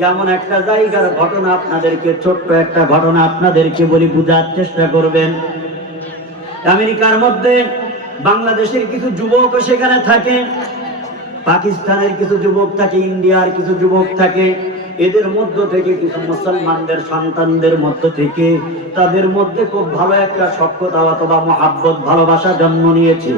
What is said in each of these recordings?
এমন একটা জায়গার ঘটনা আপনাদেরকে, ছোট্ট একটা ঘটনা আপনাদেরকে বলি, বোঝার চেষ্টা করবেন। আমেরিকার মধ্যে বাংলাদেশের কিছু যুবক সেখানে থাকে, পাকিস্তানের কিছু যুবক থাকে, ইন্ডিয়ার কিছু যুবক থাকে। এদের মধ্য থেকে কিছু মুসলমানদের, সন্তানদের মধ্য থেকে তাদের মধ্যে খুব ভালো একটা সক্ষতা অথবা মহাব্বত, ভালোবাসা জন্ম নিয়েছে।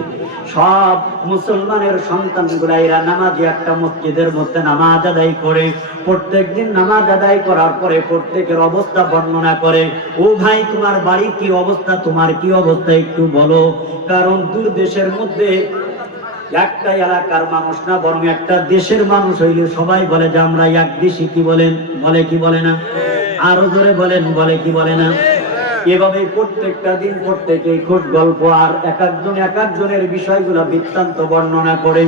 সব মুসলমানের সন্তানগুলা এরা নামাজি একটা মসজিদের মধ্যে নামাজ আদায় করে। প্রত্যেকদিন নামাজ আদায় করার পরে প্রত্যেকের অবস্থা বর্ণনা করে, ও ভাই, তোমার বাড়ি কি অবস্থা? তোমার কি অবস্থা একটু বলো। কারণ দূর দেশের মধ্যে একটা এলাকার মানুষ না, বরং একটা দেশের মানুষ হইলে সবাই বলে যে আমরা এক দেশি কি বলেন, বলে কি বলে না? আরও জোরে বলেন, বলে কি বলে না? এভাবে প্রত্যেকটা দিন প্রত্যেকে খুব গল্প, আর এক একজন এক একজনের বিষয়গুলো বৃত্তান্ত বর্ণনা করে।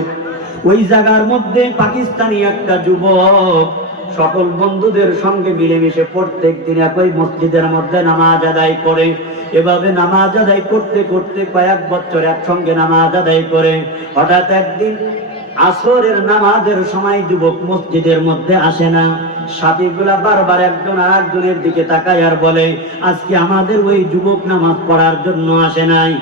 ওই জায়গার মধ্যে পাকিস্তানি একটা যুবক সকল বন্ধুদের সঙ্গে মিলেমিশে প্রত্যেক দিন একই মসজিদের মধ্যে নামাজ আদায় করে। এভাবে নামাজ আদায় করতে করতে কয়েক বছর একসঙ্গে নামাজ আদায় করে। হঠাৎ একদিন আসরের নামাজের সময় যুবক মসজিদের মধ্যে আসে না। সাথীগুলা বারবার একজন আর একজনের দিকে তাকায় আর বলে, আজকে আমাদের ওই যুবক নামাজ পড়ার জন্য আসে নাই।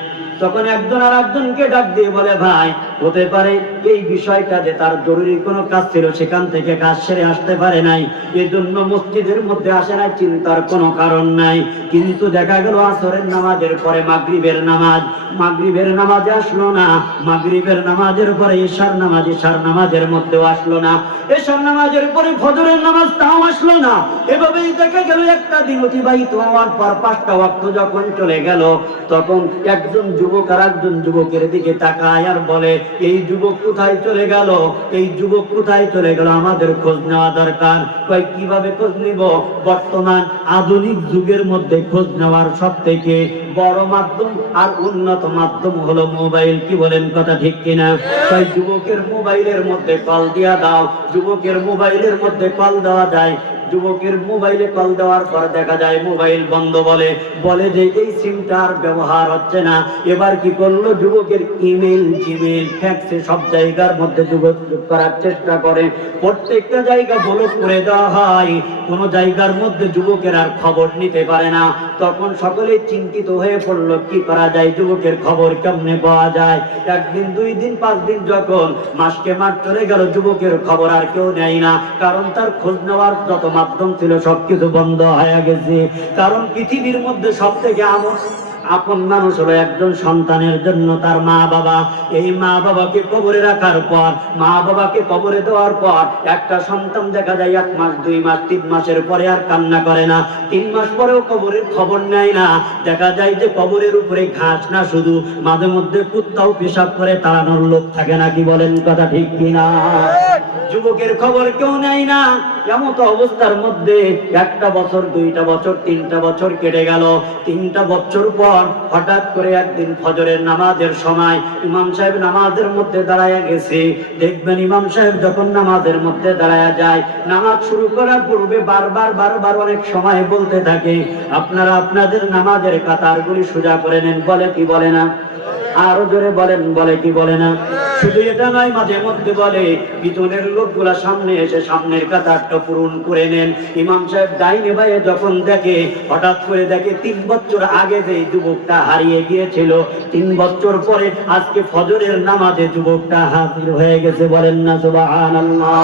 তখন একজন আর একজনকে ডাক দিয়ে বলে, ভাই হতে পারে এই বিষয়টা যে তার জরুরি কোনো কাজ ছিল, সেখান থেকে কাজ সেরে আসতে পারে নাই। এজন্য মসজিদের মধ্যে আসে নাই, চিন্তার কোনো কারণ নাই। কিন্তু দেখা গেল আসরের নামাজের পরে মাগরিবের নামাজ। মাগরিবের নামাজে আসলো না, মাগরিবের নামাজের পরে ঈশার নামাজ, ঈশার নামাজের মধ্যেও আসলো না। ঈশার নামাজের পরে ফজরের নামাজ তাও আসলো না। এভাবেই দেখা গেল একটা দিন অতিবাহিত হওয়ার পর পাঁচটা ওয়াক্ত যখন চলে গেল, তখন একজন যুবক আর একজন যুবকের দিকে তাকায় আর বলে এই যুবক কোথায় চলে গেল? এই যুবক কোথায় চলে গেল? আমাদের খোঁজ নেওয়া দরকার। কয়, কীভাবে খোঁজ নিব? বর্তমান আধুনিক যুগের মধ্যে খোঁজ নেওয়ার সব থেকে বড় মাধ্যম আর উন্নত মাধ্যম হলো মোবাইল। কি বলেন কথা ঠিক কিনা? তাই যুবকের মোবাইলের মধ্যে কল দিয়া দাও। যুবকের মোবাইলের মধ্যে কল দেওয়া যায়। যুবকের মোবাইলে কল দেওয়ার পর দেখা যায় মোবাইল বন্ধ বলে। বলে যে এই সিমটা আর ব্যবহার হচ্ছে না। এবার কি করল? যুবকের ইমেল জিমেল ফ্যাক্সে সব জায়গার মধ্যে যুবক যোগ করার চেষ্টা করে। প্রত্যেকটা জায়গা ব্লক করে দেওয়া হয়। কোন জায়গার মধ্যে যুবকের আর খবর নিতে পারে না। তখন সকলে চিন্তিত হয়ে পড়ল, কি করা যায়? যুবকের খবর কেমনে পাওয়া যায়? একদিন, দুই দিন, পাঁচ দিন যখন মাসকে মাস চলে গেল, যুবকের খবর আর কেউ নেয় না। কারণ তার খোঁজ নেওয়ার যত মাধ্যম ছিল সবকিছু বন্ধ হয়ে গেছে। কারণ পৃথিবীর মধ্যে সব থেকে আমল আপন মানুষ হলো একজন সন্তানের জন্য তার মা বাবা। এই মা বাবাকে কবরে রাখার পর, মা বাবাকে কবরে দেওয়ার পর একটা সন্তান দেখা যায় এক মাস, দুই মাস, তিন মাসের পরে আর কান্না করে না। তিন মাস পরেও কবরের খবর নেয় না। দেখা যায় যে কবরের উপরে ঘাস না, শুধু মাঝে মধ্যে কুত্তাও পেশাব করে তাড়ানোর লোক থাকে না, কি বলেন কথা ঠিক কিনা? যুবকের খবর কেউ নেয় না। এমত অবস্থার মধ্যে একটা বছর, দুইটা বছর, তিনটা বছর কেটে গেল। তিনটা বছর পর হঠাৎ করে একদিন ফজরের নামাজের সময় ইমাম সাহেব নামাজের মধ্যে দাঁড়ায় গেছে, দেখবেন ইমাম সাহেব যখন নামাজের মধ্যে দাঁড়ায় যায়, নামাজ শুরু করার পূর্বে বারবার বারবার অনেক সময় বলতে থাকে, আপনারা আপনাদের নামাজের কাতারগুলি সোজা করে নেন। বলে কি বলে না? আরও জোরে বলেন, বলে কি বলে না? শুধু এটা নয়, মাঝে মধ্যে বলে, পিছনের লোকগুলা সামনে এসে সামনের কাতারটা পূরণ করে নেন। ইমাম সাহেব ডাইনে বাইরে যখন দেখে, হঠাৎ করে দেখে, তিন বছর আগে যে যুবকটা হারিয়ে গিয়েছিল, তিন বছর পরে আজকে ফজরের নামাজে যুবকটা হাজির হয়ে গেছে, বলেন না, সুবহানাল্লাহ।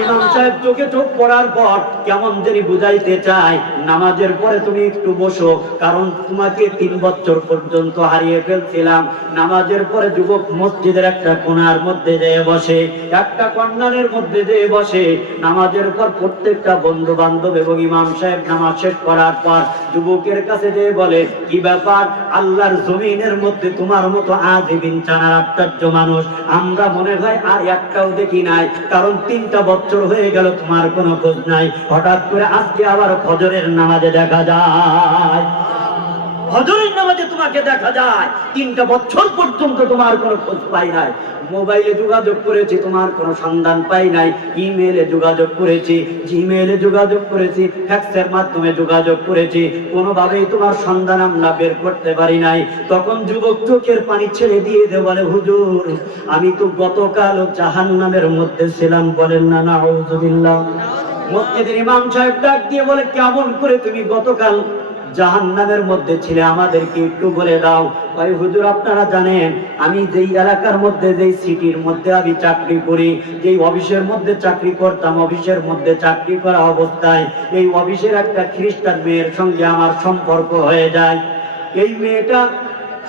ইমাম সাহেব চোখে চোখ পড়ার পর কেমন জানি বুঝাইতে চায়, নামাজের পরে তুমি একটু বসো, কারণ তোমাকে তিন বছর পর্যন্ত হারিয়ে ফেলছিলাম। নামাজের পরে যুবক মসজিদের একটা কোণার মধ্যে যেয়ে বসে, একটা কর্নারের মধ্যে যেয়ে বসে। নামাজের পর প্রত্যেকটা বন্ধু বান্ধব এবং ইমাম সাহেব নামাজ শেষ করার পর যুবকের কাছে যেয়ে বলে, কি ব্যাপার? আল্লাহর জমিনের মধ্যে তোমার মতো আজীবিন চানার আশ্চর্য মানুষ। আমরা মনে হয় আর একটাও দেখি নাই, কারণ তিনটা বছর হয়ে গেল তোমার কোনো খোঁজ নাই। হঠাৎ করে আজকে আবার ফজরের নামাজে দেখা যায়। হজরের নামাজে তোমাকে দেখা যায়, তিনটা বছর পর্যন্ত তোমার কোনো খোঁজ পাই নাই। মোবাইলে যোগাযোগ করেছি, তোমার কোনো সন্ধান পাই নাই। ইমেলে যোগাযোগ করেছি জিমেলে যোগাযোগ করেছি, ফ্যাক্সের মাধ্যমে যোগাযোগ করেছি। কোনোভাবেই তোমার সন্ধান আমরা বের করতে পারি নাই। তখন যুবক চোখের পানি ছেড়ে দিয়ে দে বলে, হুজুর, আমি তো গতকাল জাহান নামের মধ্যে ছিলাম। বলেন, না না মসজিদের ইমাম সাহেব ডাক দিয়ে বলে, কেমন করে তুমি গতকাল জাহান্নামের মধ্যে ছিলে, আমাদেরকে একটু বলে দাও। ভাই হুজুর, আপনারা জানেন, আমি যেই এলাকার মধ্যে, যেই সিটির মধ্যে আমি চাকরি করি, যেই অফিসের মধ্যে চাকরি করতাম, অফিসের মধ্যে চাকরি করা অবস্থায় এই অফিসের একটা খ্রিস্টান মেয়ের সঙ্গে আমার সম্পর্ক হয়ে যায়। এই মেয়েটা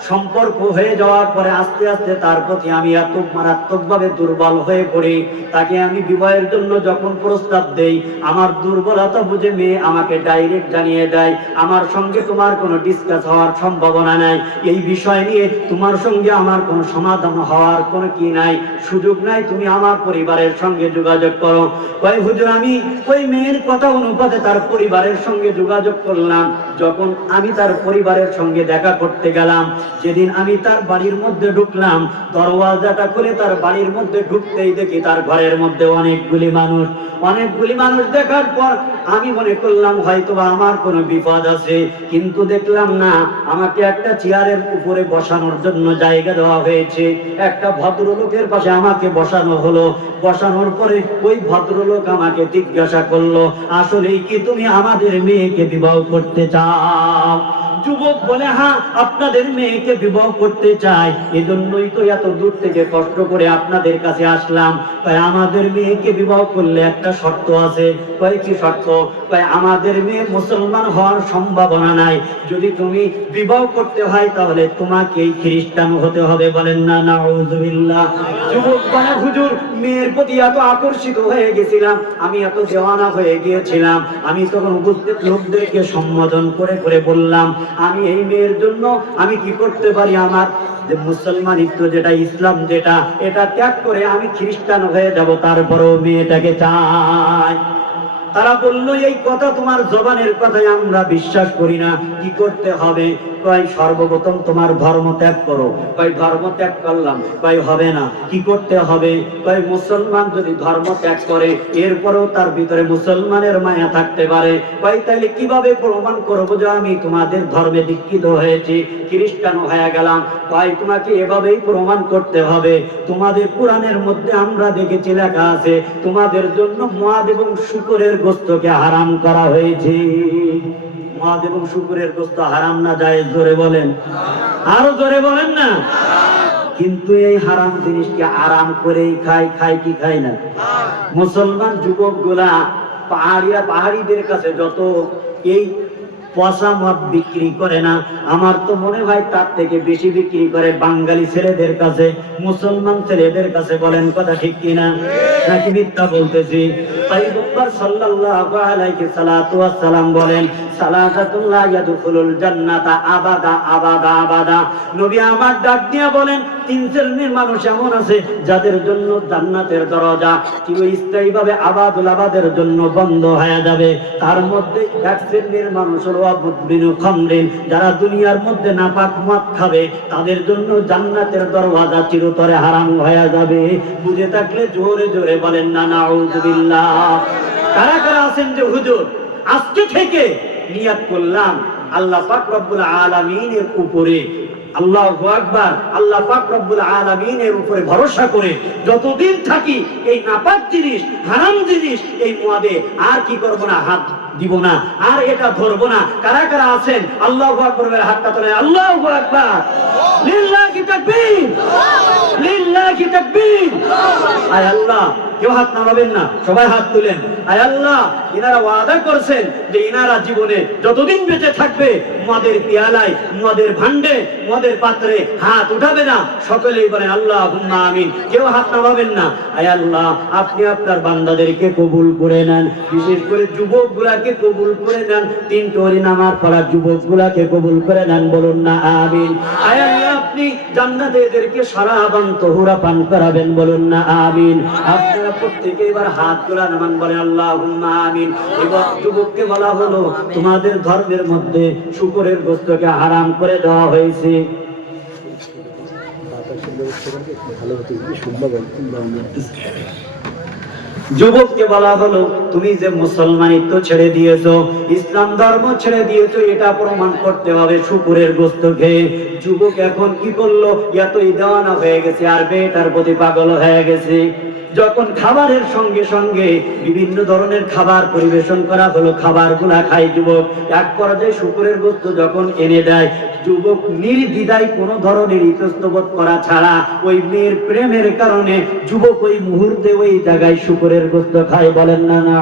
সম্পর্ক হয়ে যাওয়ার পরে আস্তে আস্তে তার প্রতি আমি এত মারাত্মকভাবে দুর্বল হয়ে পড়ি। তাকে আমি বিবাহের জন্য যখন প্রস্তাব দেই, আমার দুর্বলতা বুঝে মেয়ে আমাকে ডাইরেক্ট জানিয়ে দেয়, আমার সঙ্গে তোমার কোনো ডিসকাস হওয়ার সম্ভাবনা নাই। এই বিষয় নিয়ে তোমার সঙ্গে আমার কোনো সমাধান হওয়ার কোনো কি নাই। সুযোগ নাই, তুমি আমার পরিবারের সঙ্গে যোগাযোগ করো। কয়, হুজুর, আমি ওই মেয়ের কথা অনুপাতে তার পরিবারের সঙ্গে যোগাযোগ করলাম। যখন আমি তার পরিবারের সঙ্গে দেখা করতে গেলাম যেদিন আমি তার বাড়ির মধ্যে ঢুকলাম, দরওয়াজাটা খুলে তার বাড়ির মধ্যে ঢুকতেই দেখি তার ঘরের মধ্যে অনেকগুলি মানুষ। অনেকগুলি মানুষ দেখার পর আমি মনে করলাম হয়তো আমার কোনো বিপদ আছে। কিন্তু দেখলাম না, আমাকে একটা চেয়ারের উপরে বসানোর জন্য জায়গা দেওয়া হয়েছে। একটা ভদ্রলোকের পাশে আমাকে বসানো হলো। বসানোর পরে ওই ভদ্রলোক আমাকে জিজ্ঞাসা করল, আসলেই কি তুমি আমাদের মেয়েকে বিবাহ করতে চাও? যুবক বলে হ্যাঁ আপনাদের মেয়েকে বিবাহ করতে চাই। এজন্যই তো এত দূর থেকে কষ্ট করে আপনাদের কাছে আসলাম। তাই আমাদের মেয়েকে বিবাহ করলে একটা শর্ত আছে। কয়, কি শর্ত? কয়, আমাদের মেয়ে মুসলমান হওয়ার সম্ভাবনা নাই। যদি তুমি বিবাহ করতে হয়, তাহলে তোমাকেই খ্রিস্টান হতে হবে বলেন না, নাউজুবিল্লাহ। যুবক বলে, হুজুর, মেয়ের প্রতি এত আকর্ষিত হয়ে গেছিলাম। আমি এত দেওয়ানা হয়ে গিয়েছিলাম। আমি তখন উপস্থিত লোকদেরকে সম্বোধন করে করে বললাম আমি এই মেয়ের জন্য আমি কি করতে পারি আমার? যে মুসলমানিত্ব যেটা, ইসলাম যেটা, এটা ত্যাগ করে আমি খ্রিস্টান হয়ে যাব, তারপরেও মেয়েটাকে চাই। তারা বলল, এই কথা তোমার জবানের কথায় আমরা বিশ্বাস করি না। কি করতে হবে? কয়, সর্বপ্রথম তোমার ধর্ম ত্যাগ করো। কয়, ধর্ম ত্যাগ করলাম। কয়, হবে না। কি করতে হবে? কয়, মুসলমান যদি ধর্ম ত্যাগ করে, এরপরেও তার ভিতরে মুসলমানের মায়া থাকতে পারে। কয়, তাইলে কীভাবে প্রমাণ করব যে আমি তোমাদের ধর্মে দীক্ষিত হয়েছি, খ্রিস্টান হয়ে গেলাম? কয়, তোমাকে এভাবেই প্রমাণ করতে হবে। তোমাদের কোরআনের মধ্যে আমরা দেখেছি লেখা আছে, তোমাদের জন্য মাদ এবং শুকরের গোস্তকে হারাম করা হয়েছে। মদ এবং শুকুরের গোস্ত হারাম না যায় জোরে বলেন। আরও জোরে বলেন না। কিন্তু এই হারাম জিনিসকে আরাম করেই খায় খায় কি খায় না? মুসলমান যুবকগুলা পাহাড়িয়া পাহাড়িদের কাছে যত এই বিক্রি করে না। আমার তো মনে হয় তার থেকে বেশি বিক্রি করে বাঙালি ছেলেদের কাছে, মুসলমান ছেলেদের কাছে বলেন কথা ঠিক কিনা? নাকি মিথ্যা বলতেছি? মানুষ এমন আছে যাদের জন্য জান্নাতের দরজা চিরস্থায়ীভাবে আবাদুল আবাদের জন্য বন্ধ হয়ে যাবে। তার মধ্যে এক শ্রেণির মানুষ হলো যারা দুনিয়ার মধ্যে নাপাক মদ খাবে, তাদের জন্য জান্নাতের দরওয়াজা চিরতরে হারাম হয়ে যাবে। বুঝে থাকলে জোরে জোরে বলেন, না, নাউজুবিল্লাহ। কারা কারা আছেন যে, হুজুর, আজকে থেকে নিয়াত করলাম। আল্লাহ পাক রব্বুল আলামিনের উপরে আল্লাহ একবার আল্লাহ পাক রব্বুল আলামিনের উপরে ভরসা করে যতদিন থাকি এই নাপাক জিনিস, হারাম জিনিস, এই মুয়াদে আর কি করব না, হাত দিব না, আর এটা ধরবো না। কারা কারা আছেন? আল্লাহ আকবরের হাতটা তোলে, আল্লাহ আকবার। পাত্রে হাত উঠাবে না। সকলেই বলেন আল্লাহ আমিন। কেউ হাত নামাবেন না। আয় আল্লাহ, আপনি আপনার বান্দাদেরকে কবুল করে নেন। বিশেষ করে যুবক গুলাকে কবুল করে নেন। তিন টরি নামার যুবক গুলাকে কবুল করে নেন, বলুন না, আমিন। আয় আল্লাহ, আপনি জান্নাতে এদেরকে সারা আবান তহুরা পান করাবেন, বলুন না, আমিন। আপনারা প্রত্যেকে এবার হাত তোলা নামান বলে আল্লাহ আমিন। এবং যুবককে বলা হলো, তোমাদের ধর্মের মধ্যে শুকরের গোস্তকে হারাম করে দেওয়া হয়েছে। যুবককে বলা হলো তুমি যে মুসলমানিত্ব ছেড়ে দিয়েছ, ইসলাম ধর্ম ছেড়ে দিয়েছ, এটা প্রমাণ করতে হবে শুকুরের গোস্ত খেয়ে যুবক এখন কি করল? এতই দেওয়ানা হয়ে গেছে, আর বেটার প্রতি পাগল হয়ে গেছে। যখন খাবারের সঙ্গে সঙ্গে বিভিন্ন ধরনের খাবার পরিবেশন করা হলো, খাবারগুলা খাই যুবক। এক পর্যায়ে শুকুরের গোস্ত যখন এনে দেয়, যুবক নির্দ্বিধায় কোনো ধরনের ইতস্তবোধ করা ছাড়া ওই মেয়ের প্রেমের কারণে যুবক ওই মুহূর্তে ওই জায়গায় শুকুরের গোস্ত খায়। বলেন না না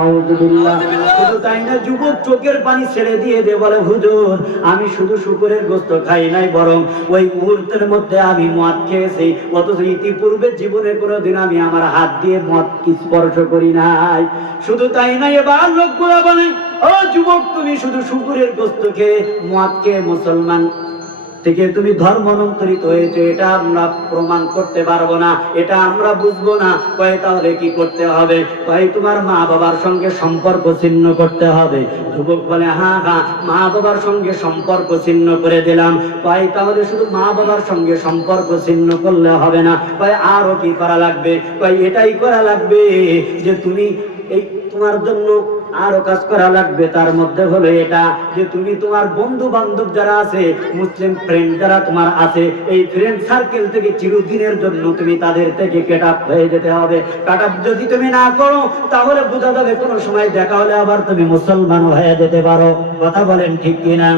শুধু তাই না যুবক চোখের পানি ছেড়ে দিয়ে দে বলে হুজুর আমি শুধু শুকুরের গোস্ত খাই নাই বরং ওই মুহূর্তের মধ্যে আমি মদ খেয়েছি। অথচ ইতিপূর্বে জীবনে কোনোদিন আমি আমার হাত দিয়ে মদ স্পর্শ করি নাই। শুধু তাই না এবার লোকগুলো বলে ও যুবক তুমি শুধু শুকুরের গোস্ত খেয়ে মদ খেয়ে মুসলমান থেকে তুমি ধর্মান্তরিত হয়েছে, এটা আমরা প্রমাণ করতে পারব না, এটা আমরা বুঝব না। কয়ে, তাহলে কি করতে হবে? কয়ে, তোমার মা বাবার সঙ্গে সম্পর্ক ছিন্ন করতে হবে। যুবক বলে হ্যাঁ হ্যাঁ মা বাবার সঙ্গে সম্পর্ক ছিন্ন করে দিলাম। কয়ে, তাহলে শুধু মা বাবার সঙ্গে সম্পর্ক ছিন্ন করলে হবে না। কয়ে, আরও কি করা লাগবে? কয়ে, এটাই করা লাগবে যে তুমি এই তোমার জন্য আরও কাজ করা লাগবে, তার মধ্যে হলো এটা যে তুমি তোমার বন্ধু বান্ধব যারা আছে, মুসলিম ফ্রেন্ড যারা তোমার আছে, এই ফ্রেন্ড সার্কেল থেকে চিরদিনের জন্য তুমি তাদের থেকে কেট আপ হয়ে যেতে হবে। কাট আপ যদি তুমি না করো, তাহলে বোঝা যাবে কোনো সময় দেখা হলে আবার তুমি মুসলমান হয়ে যেতে পারো। কথা বলেন ঠিক কিনা?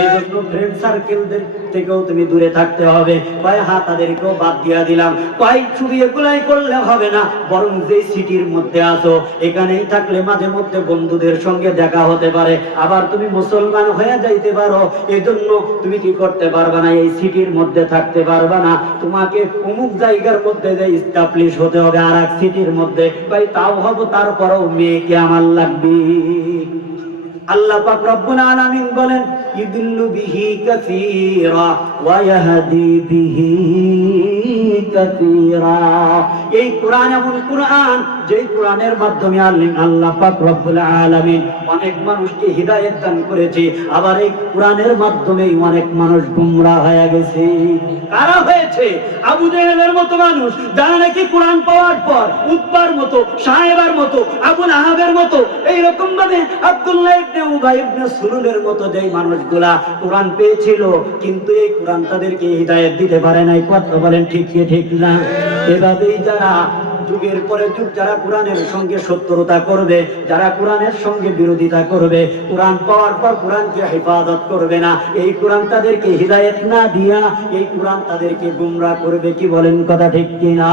এই জন্য ফ্রেন্ড সার্কেলদের থেকেও তুমি দূরে থাকতে হবে। কয় হা তাদেরকেও বাদ দিয়া দিলাম। কয় শুধু এগুলাই করলে হবে না, বরং যে সিটির মধ্যে আসো এখানেই থাকলে মাঝে মধ্যে বন্ধুদের সঙ্গে দেখা হতে পারে। আবার তুমি মুসলমান হয়ে যাইতে পারো। এজন্য তুমি কি করতে পারবা না? এই সিটির মধ্যে থাকতে পারবা না। তোমাকে অমুক জায়গার মধ্যে যে স্টাবলিশ হতে হবে আর এক সিটির মধ্যে। ভাই, তাও হব, তারপরেও মেয়েকে আমার লাগবে। আল্লাহ পাক রব্বুল আলামিন বলেন, ইদুল্লু বিহি কাসীরা ওয়া ইয়াহদি বিহি কাসীরা। এই কোরআন এমন কোরআন যেই কোরআনের মাধ্যমে আল্লাহ পাক রব্বুল আলামিন অনেক মানুষকে হিদায়াত দান করেছে, আবার এই কোরআনের মাধ্যমেই অনেক মানুষ গুমরাহ হয়ে গেছে। কারা হয়েছে? আবু জেহেলের মতো মানুষ, যারা নাকি কোরআন পাওয়ার পর উৎপার মতো, সাহেবার মতো আবুল আহাবের মতো, এইরকম ভাবে আব্দুল্লাহ ইবনে উবাই ইবনে সুলুলের মতো যেই মানুষগুলা কোরআন পেয়েছিল, কিন্তু এই কোরআন তাদেরকে হিদায়াত দিতে পারে নাই। কথা বলেন ঠিক কি, ঠিক না? এভাবেই যারা যুগের পরে যুগ যারা কোরআনের সঙ্গে শত্রুতা করবে, যারা কোরআনের সঙ্গে বিরোধিতা করবে, কোরআন পাওয়ার পর কোরআনকে হেফাজত করবে না। এই কোরআন তাদেরকে হৃদায়ত না দিয়া, এই কোরআন তাদেরকে গুমরা করবে কি বলেন কথা ঠিক কিনা?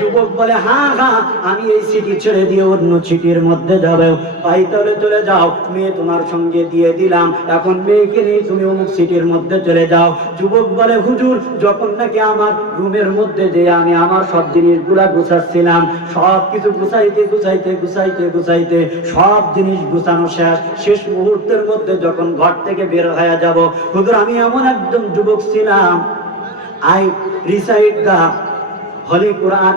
যুবক বলে হ্যাঁ হ্যাঁ আমি এই সিটি ছেড়ে দিয়ে অন্য সিটির মধ্যে যাবে। ভাই, তাহলে চলে যাও। মেয়ে তোমার সঙ্গে দিয়ে দিলাম। এখন মেয়েকে নিয়ে তুমি অমুক সিটির মধ্যে চলে যাও। যুবক বলে, হুজুর, যখন নাকি আমার রুমের মধ্যে যে আমি আমার সব জিনিসগুলা গুছাচ্ছিলাম সব কিছু গুছাইতে গুছাইতে গুছাইতে গুছাইতে সব জিনিস গুছানো শেষ। শেষ মুহূর্তের মধ্যে যখন ঘর থেকে বের হয়ে যাব, হুজুর, আমি এমন একজন যুবক ছিলাম, I recite the, holy Quran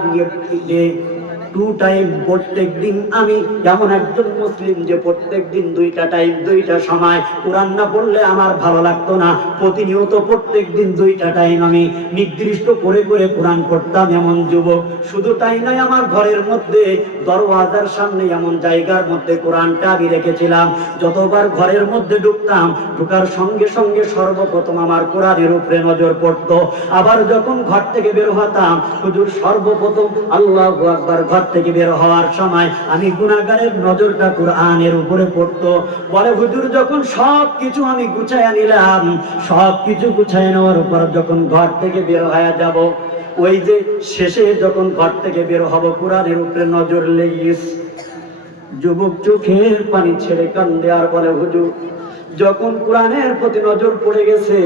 two time প্রত্যেক দিন আমি এমন একজন মুসলিম যে প্রত্যেক দিন দুইটা টাইম দুইটা সময় কোরআন না পড়লে আমার ভালো লাগতো না। প্রতিনিয়ত প্রত্যেক দিন দুইটা টাইম আমি নির্দিষ্ট করে করে কোরআন পড়তাম এমন যুবক। শুধু তাই নয়, আমার ঘরের মধ্যে, দরওয়াজার সামনে এমন জায়গার মধ্যে কোরআনটা আমি রেখেছিলাম। যতবার ঘরের মধ্যে ঢুকতাম, ঢুকার সঙ্গে সঙ্গে সর্বপ্রথম আমার কোরআনের উপরে নজর পড়তো। আবার যখন ঘর থেকে বের হতাম, হুজুর সর্বপ্রথম আল্লাহ আকবার ঘর থেকে বের হওয়ার সময় আমি গুনাহগারের নজরটা কোরআনের উপরে পড়তো। বলে, হুজুর, যখন সব কিছু আমি গুছাইয়া নিলাম সব কিছু গুছাই নেওয়ার উপর যখন ঘর থেকে বের হয়ে যাব, ওই যে শেষে যখন ঘর থেকে বের হব, কোরআনের উপরে নজর লেগিস। যুবক চোখের পানি ছেড়ে কান্দে আর বলে, হুজুর, যখন কোরআনের প্রতি নজর পড়ে গেছে,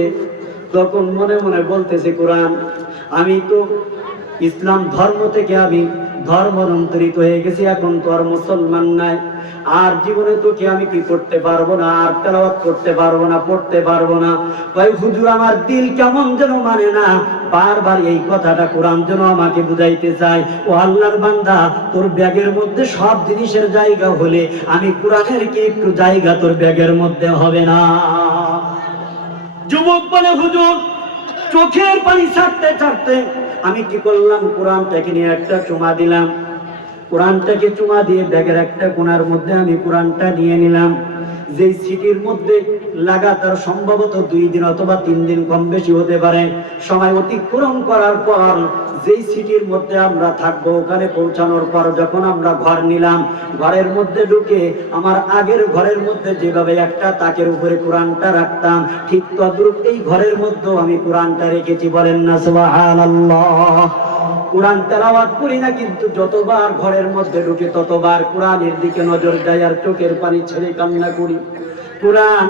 তখন মনে মনে বলতেছে কোরআন, আমি তো ইসলাম ধর্ম থেকে আমি ধর্মান্তরিত হয়ে গেছি, এখন তো আর মুসলমান নাই। আর জীবনে তোকে আমি কি করতে পারব না? আর তেলাওয়াত করতে পারব না, পড়তে পারব না। ভাই হুজুর আমার দিল কেমন যেন মানে না, বারবার এই কথাটা কোরআন যেন আমাকে বুঝাইতে চায়। ও আল্লাহর বান্দা, তোর ব্যাগের মধ্যে সব জিনিসের জায়গা হলে আমি কোরআনের কি একটু জায়গা তোর ব্যাগের মধ্যে হবে না। যুবক বলে, হুজুর, চোখের পানি ছাড়তে ছাড়তে আমি কি করলাম? কোরআনটাকে নিয়ে একটা চুমা দিলাম। কোরআনটাকে চুমা দিয়ে ব্যাগের একটা কোনার মধ্যে আমি কোরআনটা নিয়ে নিলাম। যেই সিটির মধ্যে লাগাতার সম্ভবত দুই দিন অথবা তিন দিন কম বেশি হতে পারে, সময় অতিক্রম করার পর যেই সিটির মধ্যে আমরা থাকব, ওখানে পৌঁছানোর পর যখন আমরা ঘর নিলাম, ঘরের মধ্যে ঢুকে আমার আগের ঘরের মধ্যে যেভাবে একটা তাকের উপরে কোরআনটা রাখতাম, ঠিক তদ্রুপ এই ঘরের মধ্যেও আমি কোরআনটা রেখেছি। বলেন না, সুবহানাল্লাহ। কোরআন তেলাওয়াত করি না, কিন্তু যতবার ঘরের মধ্যে ঢুকে ততবার কোরআনের দিকে নজর দেয় আর চোখের পানি ছেড়ে কান্না করি। কোরআন,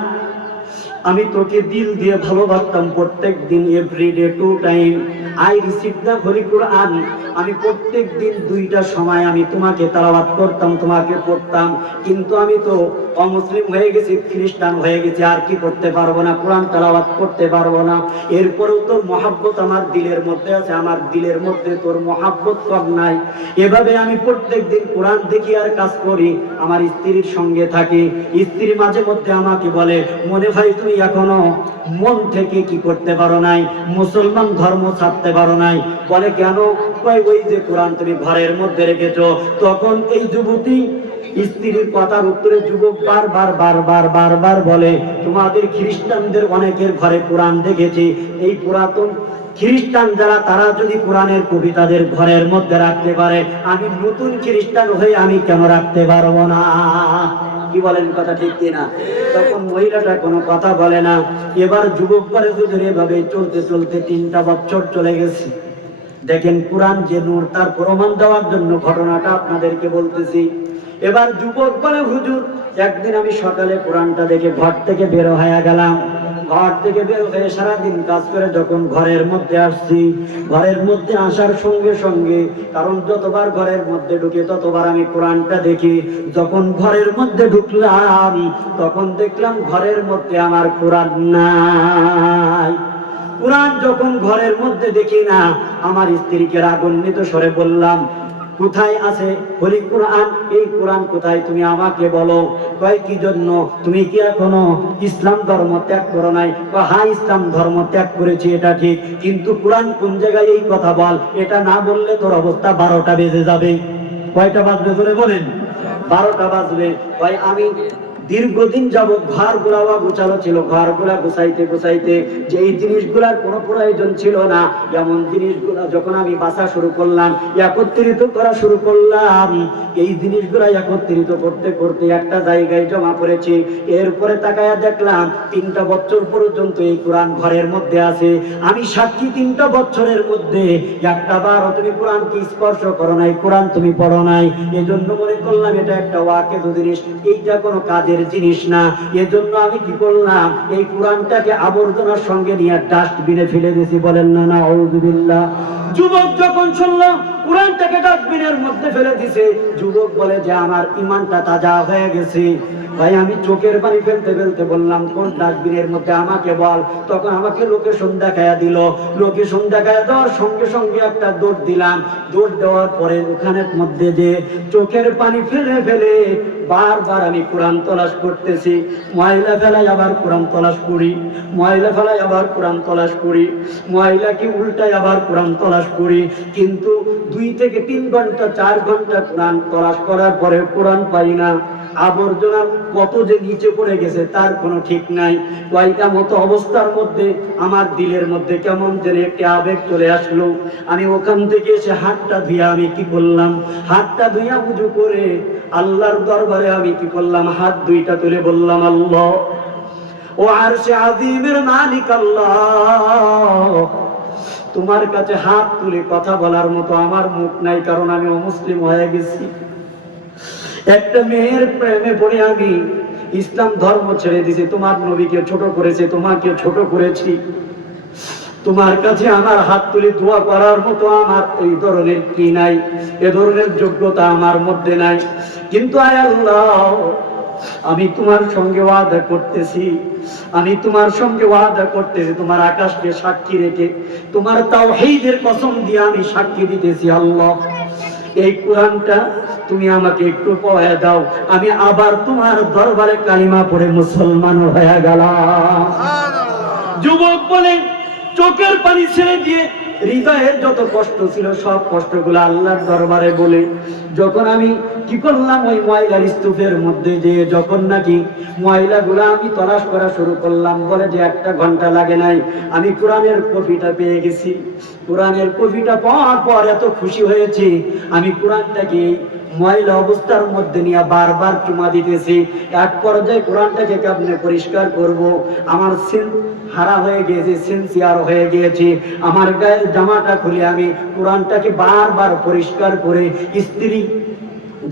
আমি তোকে দিল দিয়ে ভালোবাসতাম প্রত্যেক দিন everyday two time I receive the holy Quran আমি প্রত্যেক দিন দুইটা সময় আমি তোমাকে তালাবাত করতাম, তোমাকে পড়তাম। কিন্তু আমি তো অমুসলিম হয়ে গেছি, খ্রিস্টান হয়ে গেছি, আর কি করতে পারব না? কোরআন তালাবাত করতে পারব না। এরপরেও তোর মহাব্বত আমার দিলের মধ্যে আছে, আমার দিলের মধ্যে তোর মহাব্বত কম নাই। এভাবে আমি প্রত্যেক দিন কোরআন দেখি আর কাজ করি, আমার স্ত্রীর সঙ্গে থাকি। স্ত্রী মাঝে মধ্যে আমাকে বলে, মনে ভাই, তুমি এখনও মন থেকে কি করতে পারো নাই? মুসলমান ধর্ম ছাড়তে পারো নাই। বলে, কেন? ওই যে কোরআন তুমি ঘরের মধ্যে রেখেছো। তখন এই যুবতী স্ত্রীর কথার উত্তরে যুবক বারবার বারবার বারবার বলে, তোমাদের খ্রিস্টানদের অনেকের ঘরে কোরআন দেখেছি। এই পুরাতন খ্রিস্টান যারা, তারা যদি কোরআনের কবিতাদের ঘরের মধ্যে রাখতে পারে, আমি নতুন খ্রিস্টান হয়ে আমি কেন রাখতে পারব না? কি বলেন কথা ঠিক কিনা? তখন মহিলাটা কোনো কথা বলে না। এবার যুবক করে হুজুর এভাবে চলতে চলতে তিনটা বছর চলে গেছে। দেখেন কোরআন যে নূর, তার প্রমাণ দেওয়ার জন্য ঘটনাটা আপনাদেরকে বলতেছি। এবার যুবক বলে, হুজুর, একদিন আমি সকালে কোরআনটা দেখে ঘর থেকে বের হয়ে গেলাম। ঘর থেকে বের হয়ে সারাদিন কাজ করে যখন ঘরের মধ্যে আসছি, ঘরের মধ্যে আসার সঙ্গে সঙ্গে, কারণ যতবার ঘরের মধ্যে ঢুকে, ততবার আমি কোরআনটা দেখি। যখন ঘরের মধ্যে ঢুকলাম, তখন দেখলাম ঘরের মধ্যে আমার কোরআন নাই। কোরআন যখন ঘরের মধ্যে দেখি না, আমার স্ত্রীকে রাগান্বিত স্বরে বললাম কোথায় আছে? হলি কোরআন, এই কোরআন কোথায়? তুমি আমাকে বলো। কয়, কি জন্য? তুমি কি এখনও ইসলাম ধর্ম ত্যাগ করো নাই? হা হ্যাঁ ইসলাম ধর্ম ত্যাগ করেছি, এটা ঠিক। কিন্তু কোরআন কোন জায়গায় এই কথা বল? এটা না বললে তোর অবস্থা বারোটা বেজে যাবে। কয়টা বাজবে? ধরে বলেন। বারোটা বাজবে। কয়, আমি দীর্ঘদিন যাবৎ ঘর গুলাওয়া গোছালো ছিল ঘরগুলা গোছাইতে গোছাইতে যে এই জিনিসগুলার কোনো প্রয়োজন ছিল না। এমন জিনিসগুলা যখন আমি বাসা শুরু করলাম, একত্রিত করা শুরু করলাম, এই জিনিসগুলা একত্রিত করতে করতে একটা জায়গায় জমা করেছি এরপরে তাকায়া দেখলাম, তিনটা বছর পর্যন্ত এই কোরআন ঘরের মধ্যে আছে। আমি সাক্ষী তিনটা বছরের মধ্যে, একটা বার তুমি কোরআন কি স্পর্শ করো নাই, কোরআন তুমি পড়ো নাই। এজন্য মনে করলাম এটা একটা ওয়াকেফ জিনিস। এইটা কোনো কাজের জিনিস না। এজন্য আমি কি করলাম? এই কোরআনটাকে আবর্জনার সঙ্গে নিয়ে ডাস্টবিনে ফেলে দিয়েছি। বলেন না না যুবক যখন শুনলাম কোরআনটাকে ডাস্টবিনের মধ্যে ফেলে দিছে। যুবক বলে যে, আমার ইমানটা তাজা হয়ে গেছে। ভাই, আমি চোখের পানি ফেলতে ফেলতে বললাম, কোন ডাস্টবিনের মধ্যে? আমাকে বল। তখন আমাকে লোকেশন দেখায়া দিল। লোকেশন দেখায়া দেওয়ার সঙ্গে সঙ্গে একটা দৌড় দিলাম। দৌড় দেওয়ার পরে ওখানের মধ্যে যে চোখের পানি ফেলে ফেলে বারবার আমি কোরআন তলাশ করতেছি। ময়লা ফেলাই আবার কোরআন তলাশ করি। ময়লা ফেলাই আবার কোরআন তলাশ করি। ময়লাকে উল্টায় আবার কোরআন তলাশ করি। কিন্তু দুই থেকে তিন ঘণ্টা, চার ঘণ্টা কোরআন তলাশ করার পরে কোরআন পাই না। আবর্জনা কত যে নিচে পড়ে গেছে, তার কোনো ঠিক নাই। কয়টা মতো অবস্থার মধ্যে, আমার দিলের মধ্যে কেমন যেন একটি আবেগ চলে আসলো। আমি ওখান থেকে এসে হাতটা ধুয়ে আমি কি করলাম হাতটা ধুইয়া পুজো করে আল্লাহর দরবারে আমি কি করলাম হাত দুইটা তুলে বললাম, আল্লাহ, ও আর সে আজিমের মালিক আল্লাহ তোমার কাছে হাত তুলে কথা বলার মতো আমার মুখ নাই, কারণ আমি অমুসলিম হয়ে গেছি। একটা মেয়ের প্রেমে পড়ে আমি ইসলাম ধর্ম ছেড়ে দিয়েছি, তোমার নবীকে ছোট করেছে, তোমাকে ছোট করেছি। তোমার কাছে আমার হাত তুলে দোয়া করার মতো আমার এই ধরনের কি নাই, এ ধরনের যোগ্যতা আমার মধ্যে নাই। কিন্তু আয় আল্লাহ, আমি তোমার সঙ্গে ওয়াদা করতেছি। আমি তোমার সঙ্গে ওয়াদা করতেছি তোমার আকাশকে সাক্ষী রেখে। তোমার তাও হেদের কসম দিয়ে আমি সাক্ষী দিতেছি আল্লাহ। এই কোরআনটা তুমি আমাকে একটু পয়া দাও আমি আবার তোমার দরবারে কালিমা পড়ে মুসলমান হয়ে গেলাম। যুবক বলে চোখের পানি ছেড়ে দিয়ে হৃদয়ের যত কষ্ট ছিল, সব কষ্টগুলো আল্লাহর দরবারে বলে, যখন আমি কি করলাম ওই ময়লার স্তূপের মধ্যে যে যখন নাকি ময়লাগুলো আমি তলাশ করা শুরু করলাম, বলে যে একটা ঘণ্টা লাগে নাই, আমি কোরআনের কপিটা পেয়ে গেছি। কোরআনের কপিটা পাওয়ার পর এত খুশি হয়েছি, আমি কোরআনটাকে ময়লা অবস্থার মধ্যে নিয়ে বারবার চুমা দিতেছি। এক পর্যায়ে কোরআনটাকে কেমনে পরিষ্কার করব? আমার সিন হারা হয়ে গিয়েছে সিনসিয়ার হয়ে গিয়েছে। আমার গায়ের জামাটা খুলে আমি কোরআনটাকে বারবার পরিষ্কার করে স্ত্রী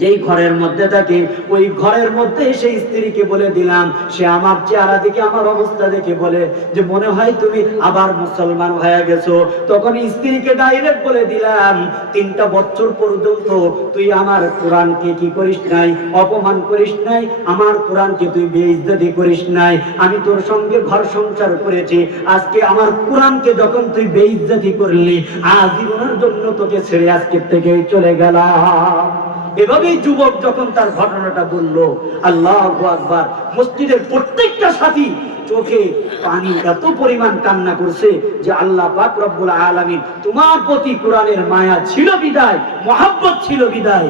যেই ঘরের মধ্যে থাকে, ওই ঘরের মধ্যে সেই স্ত্রীকে বলে দিলাম, সে আমার চেহারা দেখে, আমার অবস্থা দেখে বলে যে, মনে হয় তুমি আবার মুসলমান হয়ে গেছো। তখন স্ত্রীকে ডাইরেক্ট বলে দিলাম, তিনটা বছর পর্যন্ত তুই আমার কোরআনকে কি করিস নাই, অপমান করিস নাই, আমার কোরআনকে তুই বেইজ্জতি করিস নাই, আমি তোর সঙ্গে ঘর সংসার করেছি, আজকে আমার কোরআনকে যখন তুই বেইজ্জতি করলি আজীবনের জন্য তোকে ছেড়ে আজকের থেকেই চলে গেলাম। এভাবেই যুবক যখন তার ঘটনাটা বলল, আল্লাহ আকবার, মসজিদের প্রত্যেকটা সাথী চোখে পানি এত পরিমাণ কান্না করছে যে আল্লাহ পাক রব্বুল আলামিন, তোমার প্রতি কোরআনের মায়া ছিল বিদায়, মহাব্বত ছিল বিদায়।